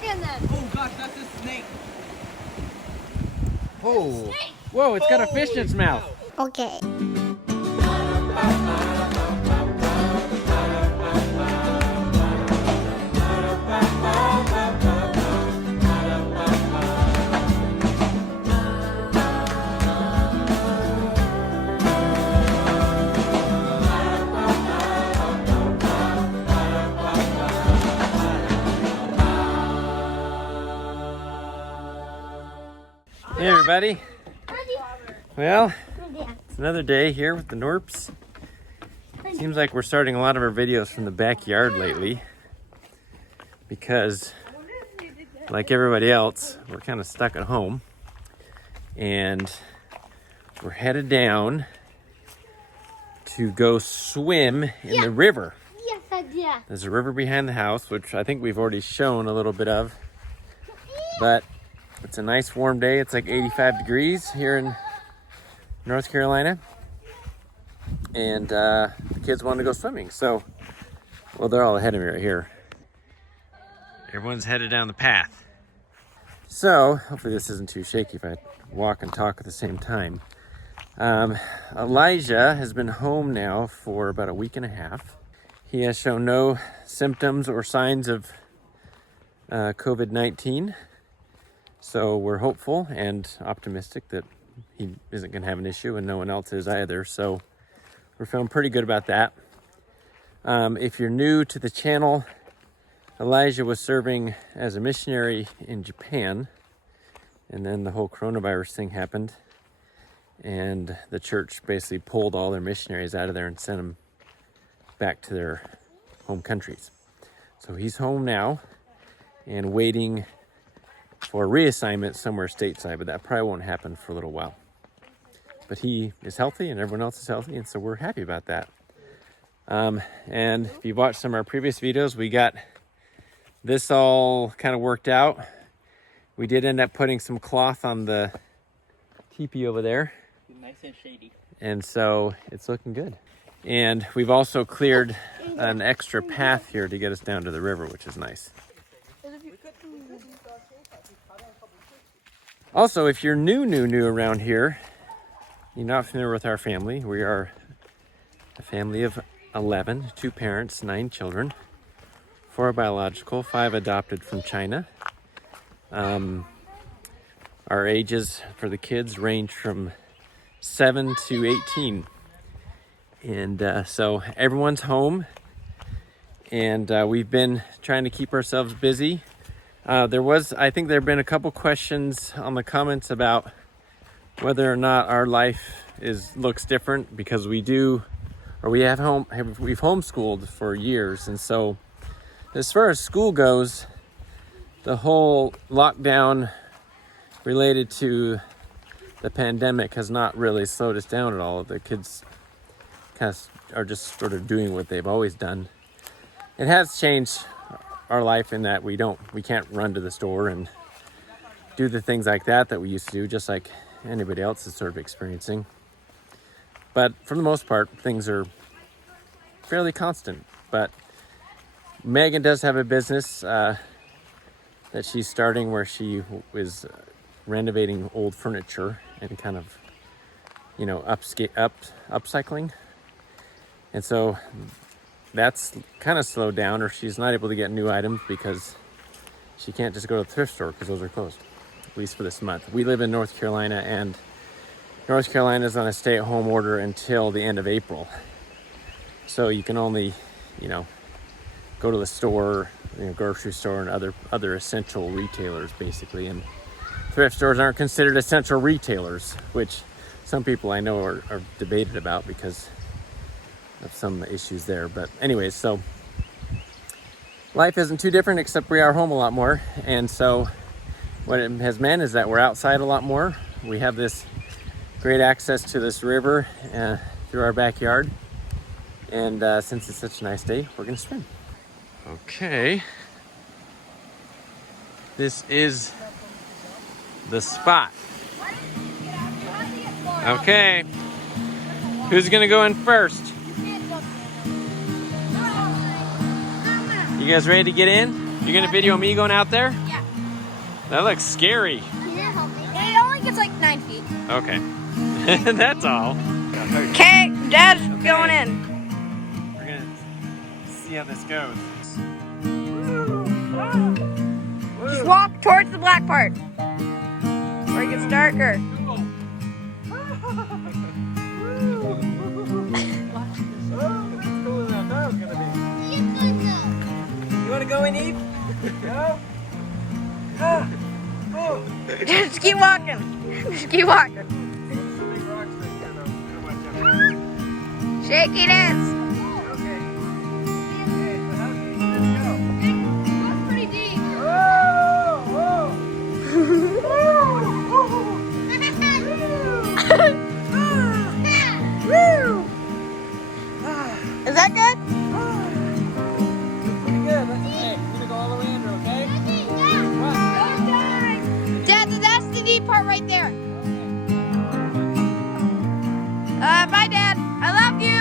Look at them. Oh gosh, that's a snake. Oh. Whoa, it's got a fish in its mouth. Okay. Hey everybody. Well, it's another day here with the Knorps. Seems like we're starting a lot of our videos from the backyard lately because, like everybody else, we're kind of stuck at home. And we're headed down to go swim in the river. Yes, I did. There's a river behind the house, which I think we've already shown a little bit of. But it's a nice warm day. It's like 85 degrees here in North Carolina. And the kids want to go swimming. So, well, they're all ahead of me right here. Everyone's headed down the path. So, hopefully this isn't too shaky if I walk and talk at the same time. Elijah has been home now for about a week and a half. He has shown no symptoms or signs of COVID-19. So we're hopeful and optimistic that he isn't going to have an issue and no one else is either. So we're feeling pretty good about that. If you're new to the channel, Elijah was serving as a missionary in Japan. And then the whole coronavirus thing happened. And the church basically pulled all their missionaries out of there and sent them back to their home countries. So he's home now and waiting for reassignment somewhere stateside, but that probably won't happen for a little while. But he is healthy and everyone else is healthy, and so we're happy about that. And if you've watched some of our previous videos, we got this all kind of worked out. We did end up putting some cloth on the teepee over there. Nice and shady. And so it's looking good. And we've also cleared an extra path here to get us down to the river, which is nice. Also, if you're new around here, you're not familiar with our family. We are a family of 11, 2 parents, 9 children, 4 biological, 5 adopted from China. Our ages for the kids range from 7 to 18. And so everyone's home, and we've been trying to keep ourselves busy. I think there have been a couple questions on the comments about whether or not our life looks different, because we've homeschooled for years. And so as far as school goes, the whole lockdown related to the pandemic has not really slowed us down at all. The kids kind of are just sort of doing what they've always done. It has changed our life in that we can't run to the store and do the things like that we used to do, just like anybody else is sort of experiencing. But for the most part, things are fairly constant. But Megan does have a business that she's starting where she is renovating old furniture and kind of, upcycling. And so that's kind of slowed down, or she's not able to get new items because she can't just go to the thrift store because those are closed, at least for this month. We live in North Carolina, and North Carolina is on a stay-at-home order until the end of April. So you can only, go to the store, grocery store, and other essential retailers, basically. And thrift stores aren't considered essential retailers, which some people I know are debated about because of some issues there. But anyways, so life isn't too different, except we are home a lot more. And so what it has meant is that we're outside a lot more. We have this great access to this river through our backyard. And since it's such a nice day, we're gonna swim. Okay. This is the spot. Okay. Who's gonna go in first? You guys ready to get in? You're gonna video me going out there? Yeah. That looks scary. It only gets like 9 feet. Okay. That's all. Okay, Dad's going in. We're gonna see how this goes. Just walk towards the black part. Where it gets darker. You want to go in, Eve? Go. Just keep walking. Just keep walking. Shaky dance. That's pretty deep. Is that good? Pretty good. Hey, I'm gonna go all the way under, okay? Dad, that's the deep part right there. Bye, Dad. I love you.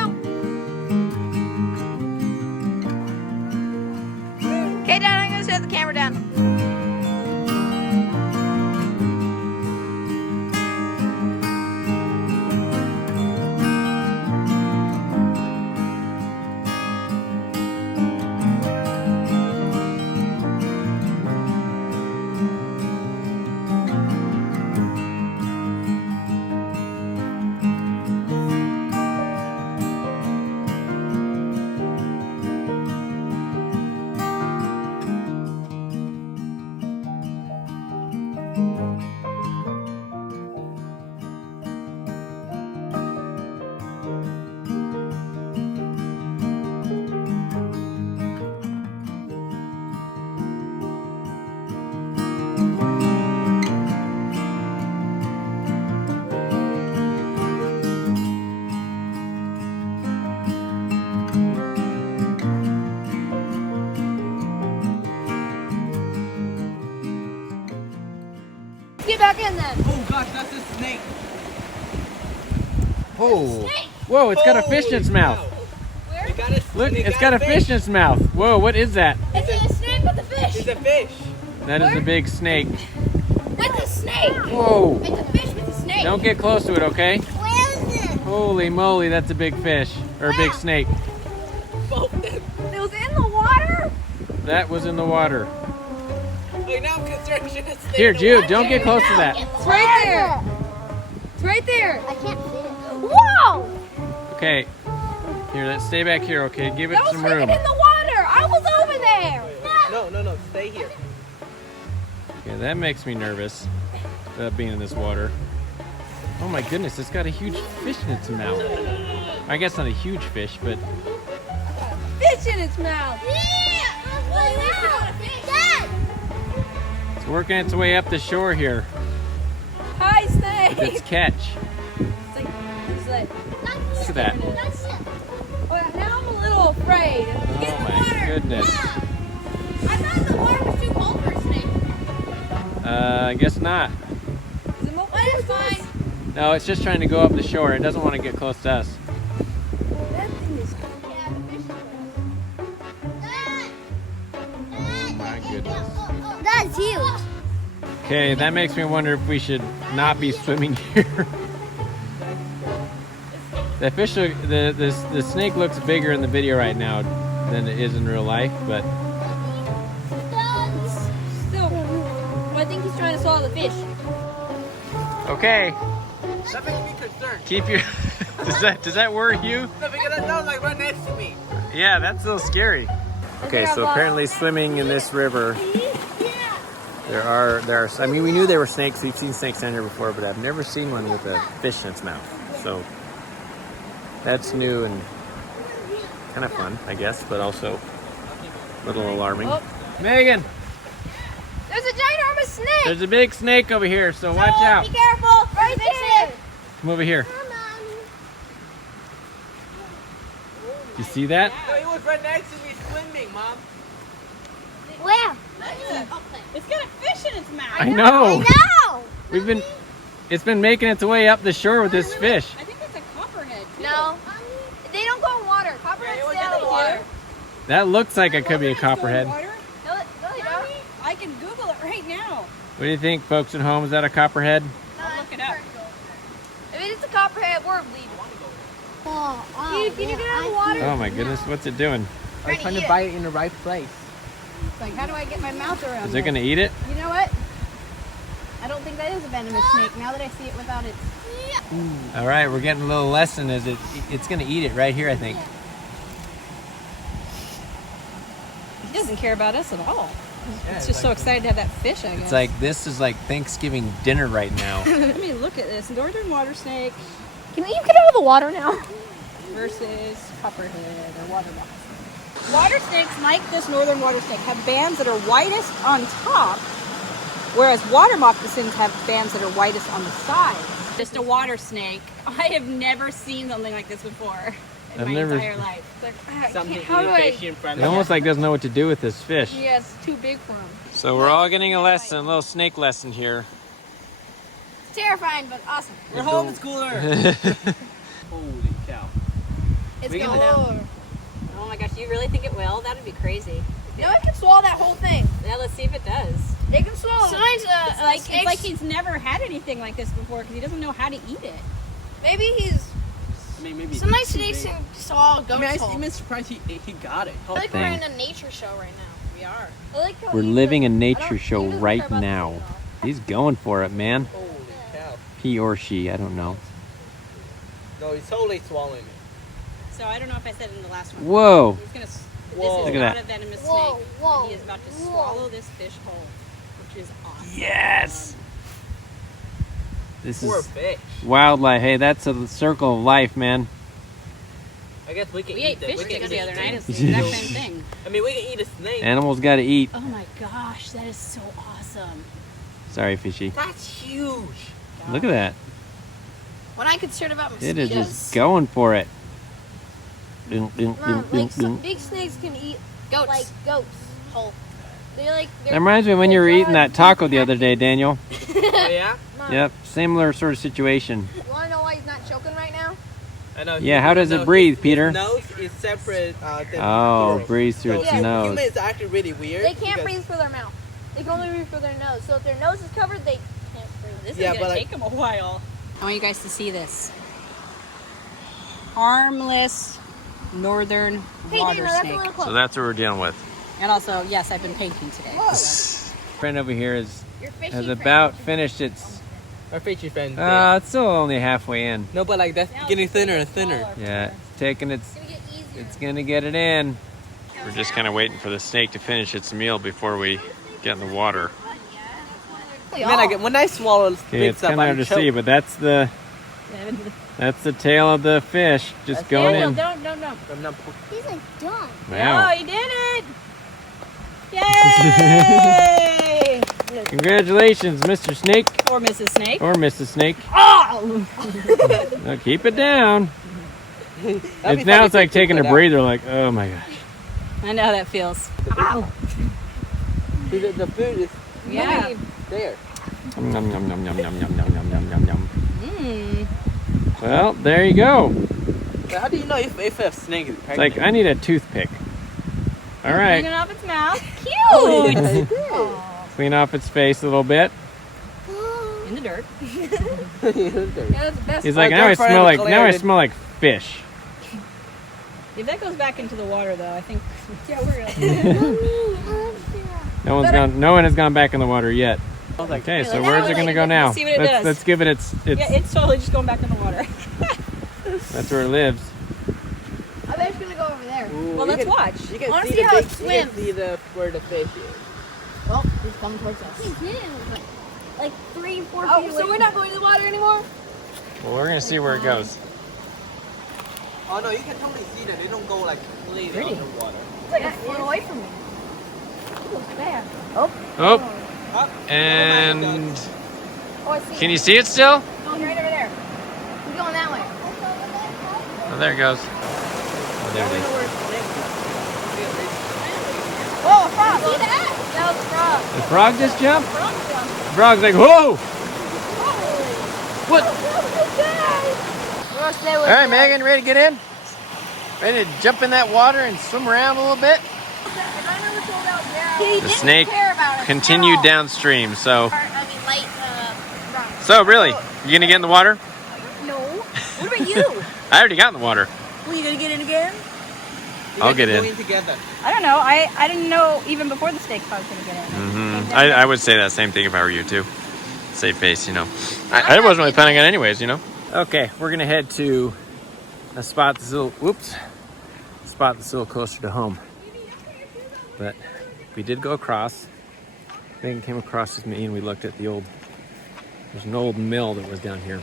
Okay, Dad, I'm gonna set the camera down. Get back in then. Oh gosh, that's a snake. Oh. Whoa, it's got a fish in its mouth. It got a, Look, it's got a fish in its mouth. Whoa, what is that? It's a snake with a fish. It's a fish. That is a big snake. With a snake. Whoa. It's a fish with a snake. Don't get close to it, okay? Where is it? Holy moly, that's a big fish. Or a big snake. Both of them. It was in the water? That was in the water. Wait, now I'm concerned. Should have stayed Here, in the Jude, water. don't get close to that. It's right there. It's right there. I can't see it. Whoa! Okay. Here, let's stay back here, okay? Give it That was some freaking room. in the water. I was over there. No, stay here. Okay, that makes me nervous, being in this water. Oh my goodness, it's got a huge fish in its mouth. I guess not a huge fish, but Fish in its mouth. Yeah. Dad. it's working its way up the shore here. Hi, snake. With its catch. It's like, Look at that. oh, now I'm a little afraid. Oh my goodness. I thought the water was too cold for a snake. I guess not. It's fine. No, it's just trying to go up the shore. It doesn't want to get close to us. That thing is. Oh my goodness. That's huge. Okay, that makes me wonder if we should not be swimming here. The fish, the snake looks bigger in the video right now than it is in real life, but Still, I think he's trying to swallow the fish. okay. That makes me concerned. Keep your. does that worry you? No, because that was like right next to me. Yeah, that's a little scary. Okay, so apparently swimming in this river, there are. I mean, we knew there were snakes. We've seen snakes down here before, but I've never seen one with a fish in its mouth. So that's new and kind of fun, I guess, but also a little alarming. Oh. Megan, There's a ginormous snake. there's a big snake over here, so watch out. Be careful. Right there. Come over here. You see that? No, he was right next to me swimming, Mom. Where? It's got a fish in its mouth. I know. No. It's been making its way up the shore with this fish. I think that's a copperhead. too. No. They don't go in water. Yeah, Copperheads it was stay in out the of water. water. That looks like it could be a Copperheads go in copperhead. water? No, they don't. I can Google Google it right now. What do you think, folks at home? Is that a copperhead? I'll look it up. If it is a copperhead, we're leaving. Dude, can you get out of the water? Oh my goodness, what's it doing? I'm trying to bite it in the right place. It's like, how do I get my mouth around Is it gonna eat it? You know what? I don't think that is a venomous snake. Now that I see it without its... All right, we're getting a little lesson. It's gonna eat it right here, I think. It doesn't care about us at all. It's just so excited to have that fish, I guess. It's like, this is like Thanksgiving dinner right now. Let me look at this. Northern water snake Can you get out of the water now? versus copperhead or water moccasin. Water snakes, like this northern water snake, have bands that are whitest on top, whereas water moccasins have bands that are whitest on the side. Just a water snake. I have never seen something like this before in my entire life. It's like, Something how do I? in front It of almost like doesn't know what to do with this fish. Yeah, it's too big for him. So we're all getting a lesson, a little snake lesson here. It's terrifying, but awesome. We're homeschooler. Holy cow. It's We going can- down. Oh my gosh, do you really think it will? That would be crazy. No, it can swallow that whole thing. Yeah, let's see if it does. It can swallow. Sometimes, It's like he's never had anything like this before because he doesn't know how to eat it. maybe he's. I mean, maybe. Some nice snakes can swallow a goat's hole. I'm surprised he got it. I like we're Dang. in a nature show right now. We are. I like how We're he living a doesn't- I nature don't- show he doesn't right care about now. this at all. He's going for it, man. Holy cow. He or she, I don't know. No, he's totally swallowing it. So I don't know if I said it in the last one. Whoa. He's gonna. Whoa. This Look is at not that. a venomous Whoa, snake. whoa, He is about to whoa. swallow this fish whole, which is awesome. Yes. This Poor is fish. wildlife. Hey, that's a circle of life, man. I guess we can We eat ate that. fish We can sticks eat the other night. It's snake. the exact same thing. I mean, we can eat a snake. Animals got to eat. Oh my gosh, that is so awesome. Sorry, fishy. That's huge. Look at that. When I concerned about It mosquitoes. is just going for it. Ding, ding, Mom, ding, like some ding. big snakes can eat goats. Like goats whole. They like. That reminds me of when you were eating that taco the other day, Daniel. Oh, yeah? Mom, Yep, similar sort of situation. You wanna know why he's not choking right now? I know. Yeah, how does it breathe, Peter? His nose is separate than Oh, squirrel. breathes through So its Yeah. nose. Human is actually really weird. They can't because- breathe through their mouth. They can only breathe through their nose. So if their nose is covered, they can't breathe. This Yeah, is but gonna like- take him a while. I want you guys to see this. Harmless northern Hey, water Dana, that's a snake. little close. So that's what we're dealing with. And also, yes, I've been painting today. Friend over here has Your fishy has friend. about finished its. Our fishy friend. It's still only halfway in. No, but like that's getting thinner and thinner. Yeah, it's taking its. It's gonna get easier. It's gonna get it in. We're just kind of waiting for the snake to finish its meal before we get in the water. They Man, all- when I swallow Okay, big it's stuff, kind of I'm hard to see, choked. but that's the tail of the fish just That's going Daniel, in. Don't. I'm not He's like done. Wow! Oh, you did it! Yay! Congratulations, Mr. Snake Or Mrs. Snake. or Mrs. Snake. Oh! Now keep it down. That'd It's be now funny it's like if you taking put a it breather. Like, oh my gosh. I know how that feels. out. The food is Yeah. really there. Yum, yum, yum, yum, yum, yum, yum, yum, yum, yum, yum. Mmm. Well, there you go. But how do you know if a snake is It's pregnant? like I need a toothpick. All Clean right, it off its mouth. Cute! Oh, yeah, it did. clean off its face a little bit. In the dirt. Yeah, that's the best. He's like, Oh, now I good friend smell like declared. fish. If that goes back into the water, though, I think. Yeah, we're gonna. No one has gone back in the water yet. I was like, Okay, so let's where's see it gonna what go it now? does. See what it does. Let's give it its. Yeah, it's totally just going back in the water. That's where it lives. I bet it's gonna go over there. ooh, Well, you let's can- watch. You can I wanna see see the how it big- You swims. can see where the fish is. Well, he's coming towards us. He did. Like 3, 4 feet away. So we're not going to the water anymore? Well, we're gonna see where it goes. Oh no, you can totally see that they don't go like completely underwater. It's like a foot away from me. It looks bad. Oh, Up. and Oh, I see. can you see it still? Oh, right over there. He's going that way. Oh, there it goes. Oh, there it is. Whoa, a frog. See that? That was a frog. The frog just jumped? Frog jump. The frog's like, whoa! What? We're gonna stay with All right, Megan, ready to get in? Ready to jump in that water and swim around a little bit? If I never sold out, yeah. The snake continued downstream, so. I mean, light run. So really, you gonna get in the water? No. What about you? I already got in the water. Well, you gonna get in again? I'll get in. Going together. I don't know. I didn't know even before the snake if I was going to get in. Mm-hmm. I would say that same thing if I were you too. Save face, you know. I wasn't really planning on it anyways, you know. Okay, we're gonna head to a spot that's a little, closer to home. But we did go across. Megan came across with me and we looked at there's an old mill that was down here.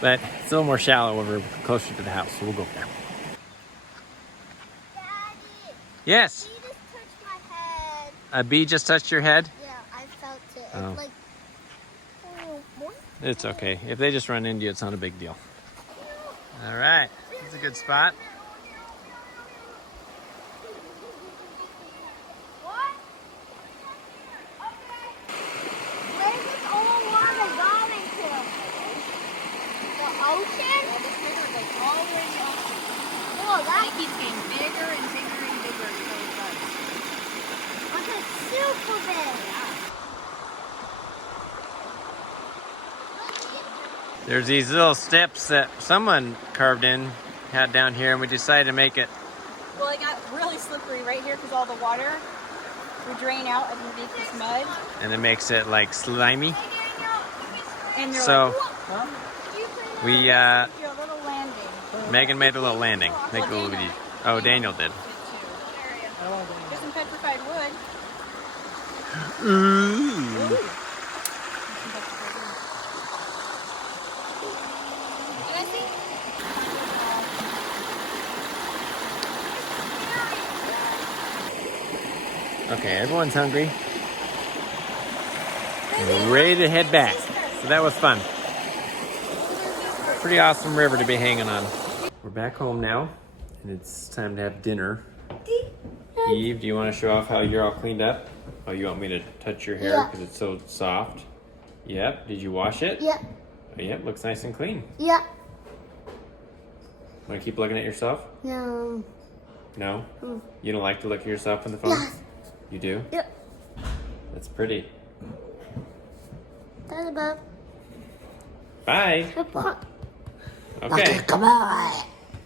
But it's a little more shallow over closer to the house, so we'll go there. Daddy, Yes. bee just touched my head. A bee just touched your head? Yeah, I felt it. Oh. It's like, boing. It's okay. If they just run into you, it's not a big deal. All right. It's a good spot. What? Okay. Where's this old water going to? The ocean? Well, this river goes all the way to the ocean. Oh, And that it keeps getting bigger and bigger and bigger until it does. was super big. There's these little steps that someone carved had down here, and we decided to make it. Well, it got really slippery right here because all the water would drain out underneath this mud. And it makes it like slimy. And they're So like, "Huh?" we, Your little landing. Megan made a little landing. Make a little. Oh, Daniel did. Get some petrified wood. Ooh. Can I see? Okay, everyone's hungry. And we're ready to head back. So that was fun. Pretty awesome river to be hanging on. We're back home now, and it's time to have dinner. Eve, do you want to show off how you're all cleaned up? Oh, you want me to touch your hair Yeah. because it's so soft? Yep. Did you wash it? Yeah. Oh, yep, looks nice and clean. Yeah. Want to keep looking at yourself? No. No? You don't like to look at yourself in the phone? Yes. You do? Yep. That's pretty. That's about. Bye. Okay. Come on.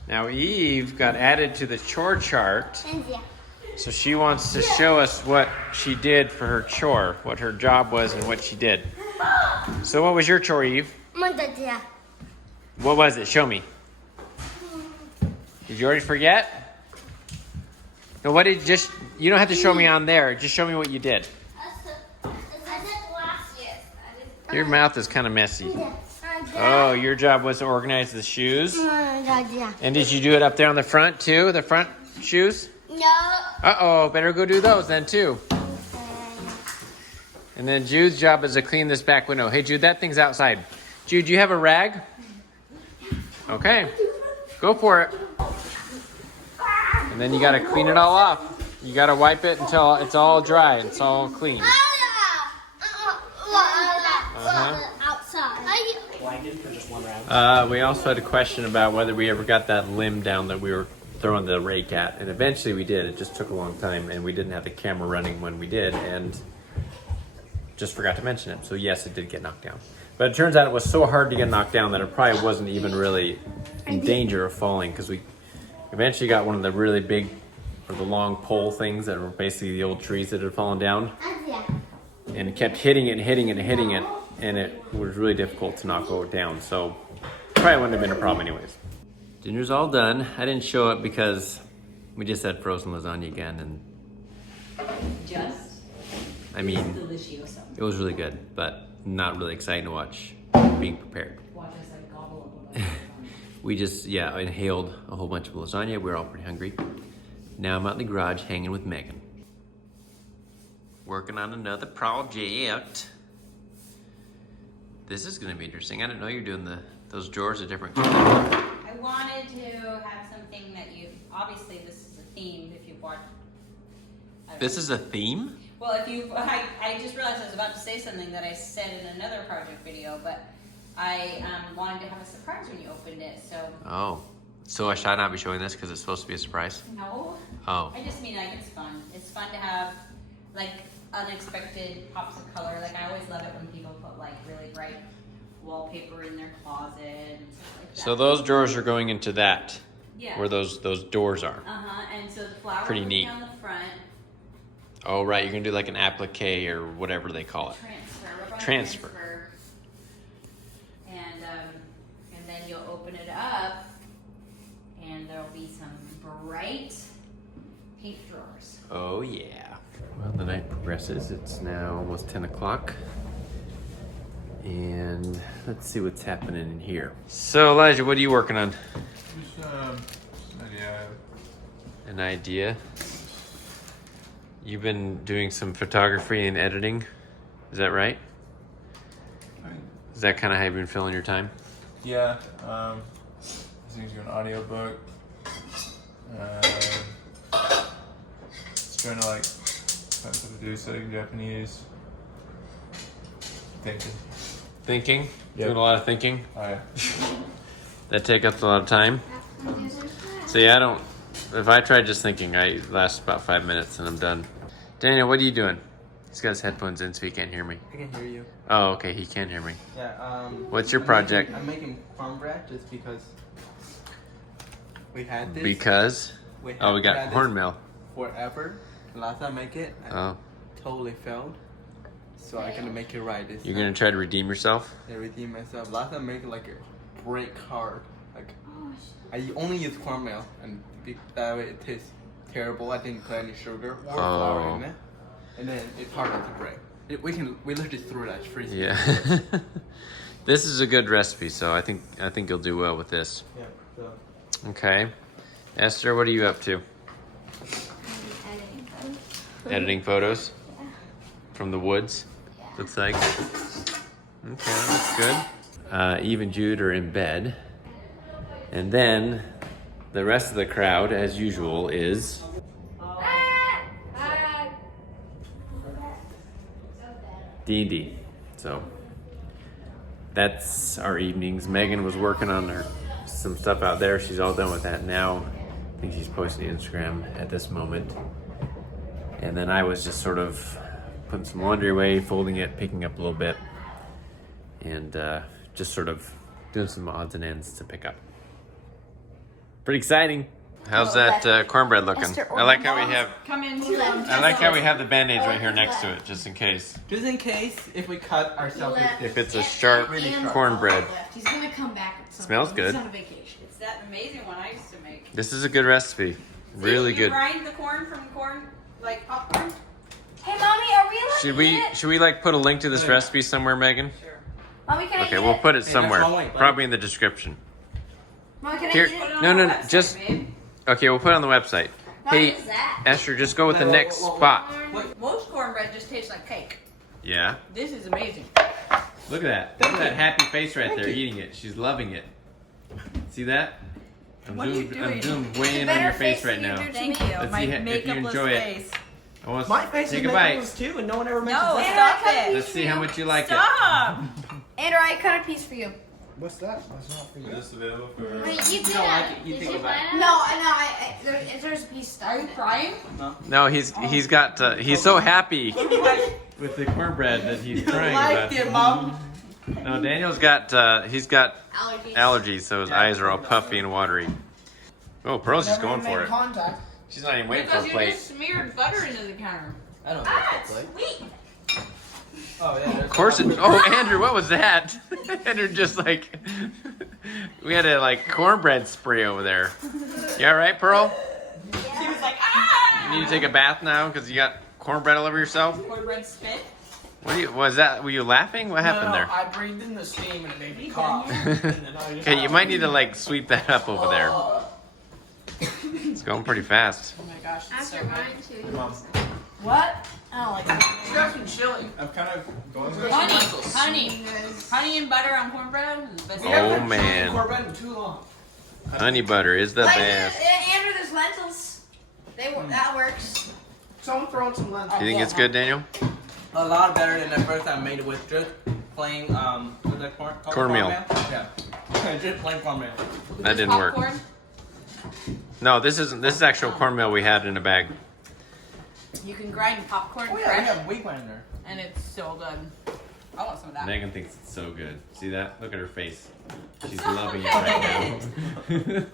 Now Eve got added to the chore chart, And yeah. so she wants to show us what she did for her chore, what her job was and what she did. So what was your chore, Eve? Yeah. What was it? Show me. Did you already forget? No, what did you don't have to show me on there. Just show me what you did. Your mouth is kind of messy. Oh, your job was to organize the shoes. Yeah. And did you do it up there on the front too? The front shoes? No. Uh-oh, better go do those then too. And then Jude's job is to clean this back window. Hey Jude, that thing's outside. Jude, you have a rag? Okay, go for it. And then you gotta clean it all off. You gotta wipe it until it's all dry, it's all clean. Outside. We also had a question about whether we ever got that limb down that we were throwing the rake at, and eventually we did. It just took a long time, and we didn't have the camera running when we did, and just forgot to mention it. So yes, it did get knocked down. But it turns out it was so hard to get knocked down that it probably wasn't even really in danger of falling, because we eventually got one of the really big, or the long pole things that were basically the old trees that had fallen down, and it kept hitting it and hitting it and hitting it, and it was really difficult to knock it down. So probably wouldn't have been a problem anyways. Dinner's all done. I didn't show it because we just had frozen lasagna again, and I mean, it was really good, but not really exciting to watch being prepared. We just, inhaled a whole bunch of lasagna. We were all pretty hungry. Now I'm out in the garage hanging with Megan. Working on another project. This is gonna be interesting. I didn't know you're doing those drawers are different colors. I wanted to have something that obviously this is a theme if you've watched. This is a theme? Well, I just realized I was about to say something that I said in another project video, but I wanted to have a surprise when you opened it, so. Oh, So I should not be showing this because it's supposed to be a surprise? No. Oh. I just mean like it's fun. It's fun to have like unexpected pops of color. Like I always love it when people put like really bright wallpaper in their closet and stuff like that. So those drawers are going into that, yeah. where those doors are. And so the flower Pretty will neat. be on the front. Oh, right. You're going to do like an applique or whatever they call it. Transfer. And then you'll open it up and there'll be some bright paint drawers. Oh, yeah. Well, the night progresses. It's now almost 10 o'clock. And let's see what's happening in here. So, Elijah, what are you working on? Just an idea. An idea? You've been doing some photography and editing. Is that right? Is that kind of how you've been filling your time? Yeah. I think do an audiobook. Just trying to like find stuff to do, studying Japanese. Thinking. Thinking? Yep. Doing a lot of thinking? Oh yeah. That take up a lot of time? So yeah, if I try just thinking, I last about 5 minutes and I'm done. Daniel, what are you doing? He's got his headphones in so he can't hear me. I can hear you. Oh, okay, he can hear me. Yeah. What's your project? I'm making cornbread just because we had this. Because? We We got had this cornmeal. forever. Last time I make it, I totally failed. So I'm gonna make it right this You're time. gonna try to redeem yourself? I redeem myself. Last time I made it like a break hard. Like I only use cornmeal and that way it tastes terrible. I didn't put any sugar or flour in it, and then it's harder to break. We literally threw it at freeze. Yeah. This is a good recipe, so I think you'll do well with this. Yeah. So. Okay. Esther, what are you up to? Editing photos? From the woods? Looks like. Okay, that's good. Eve and Jude are in bed. And then the rest of the crowd, as usual, is D&D. So that's our evenings. Megan was working on some stuff out there. She's all done with that now. I think she's posting to Instagram at this moment. And then I was just sort of putting some laundry away, folding it, picking up a little bit, and just sort of doing some odds and ends to pick up. Pretty exciting. How's that cornbread looking? I like how we have. Come into I like how we have the band-aids right here next to it, just in case. Just in case if we cut ourselves. If it's a sharp cornbread. He's gonna come back at some Smells point. good. He's on a vacation. It's that amazing one I used to make. This is a good recipe. Really you good. grind the corn from corn like popcorn. Hey, mommy, are we allowed Should to eat we it? like put a link to this recipe somewhere, Megan? Sure. Mommy, can I Okay, eat we'll it? put it that's somewhere. all right, buddy. Probably in the description. Mommy, can Here- I eat Put it? it on No, the no, website, just- babe. Okay, we'll put it on the website. What Hey, is that? Esther, just go with the Whoa, next whoa, whoa, whoa. spot. Most cornbread just tastes like cake. Yeah. This is amazing. Look at that. Look at that happy face right there eating it. She's loving it. See that? I'm What are you doing doing? way in on Better your face face right than you now. do to Thank me. you. Let's My see if you makeupless enjoy it. face. I want My face take is a bite. making too, and no one ever mentions No, that. stop it. Let's see how much you like it. Stop. Andrew, I cut a piece for you. What's that? That's not for you. Is this available for? Wait, you did No, I that. can- you Did take you it back. find it? No, there's a piece stuck Are in you it. crying? No, he's got he's so happy with the cornbread that he's crying Liked about. it, Mom. No, Daniel's got he's got Allergies. allergies, so his eyes are all puffy and watery. Oh, Pearl's just going for it. Contact. She's not even waiting for a Because you plate. just smeared butter into the counter. I don't Ah, like that plate. sweet. Oh yeah. Of course it. Oh, Andrew, what was that? Andrew just like we had a like cornbread spray over there. You all right, Pearl? She was like, ah! You need to take a bath now because you got cornbread all over yourself. Cornbread spit. Was that? Were you laughing? What happened there? I breathed in the steam and it made me cough. Okay, you might need to like sweep that up over there. It's going pretty fast. Oh my gosh, it's so After good. mine too. Mom, What? I don't like that. You guys been chilling. I'm kind of going through Honey and butter on cornbread is the best. Oh, man. Cornbread in too long. Honey butter is the best. Andrew, there's lentils. That works. Someone throwing some lentils. You think it's good, Daniel? A lot better than the first time I made it with just plain what's that cornmeal? Cornmeal. Yeah. Just plain cornmeal. That didn't work. Popcorn? No, this isn't. This is actual cornmeal we had in a bag. You can grind popcorn Oh yeah, I fresh, have wheat grinder. and it's so good. I want some of that. Megan thinks it's so good. See that? Look at her face. She's So loving good. it right now.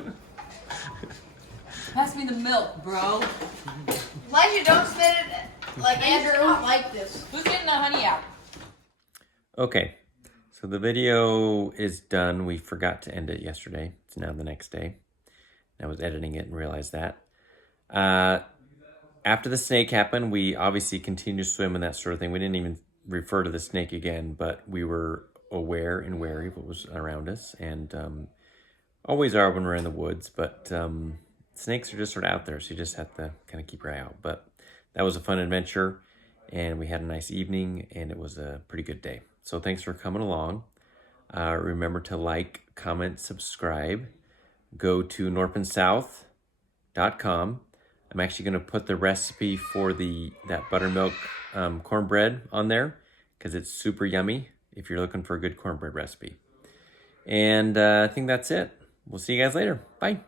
Pass me the milk, bro. Elijah, don't spit it like Andrew. Not like this. Who's getting the honey out? Okay, so the video is done. We forgot to end it yesterday. It's now the next day. I was editing it and realized that. After the snake happened, we obviously continued to swim and that sort of thing. We didn't even refer to the snake again, but we were aware and wary of what was around us, and always are when we're in the woods, but snakes are just sort of out there, so you just have to kind of keep your eye out. But that was a fun adventure, and we had a nice evening, and it was a pretty good day. So thanks for coming along. Remember to like, comment, subscribe. Go to knorppandsouth.com. I'm actually going to put the recipe for that buttermilk cornbread on there because it's super yummy if you're looking for a good cornbread recipe. And I think that's it. We'll see you guys later. Bye.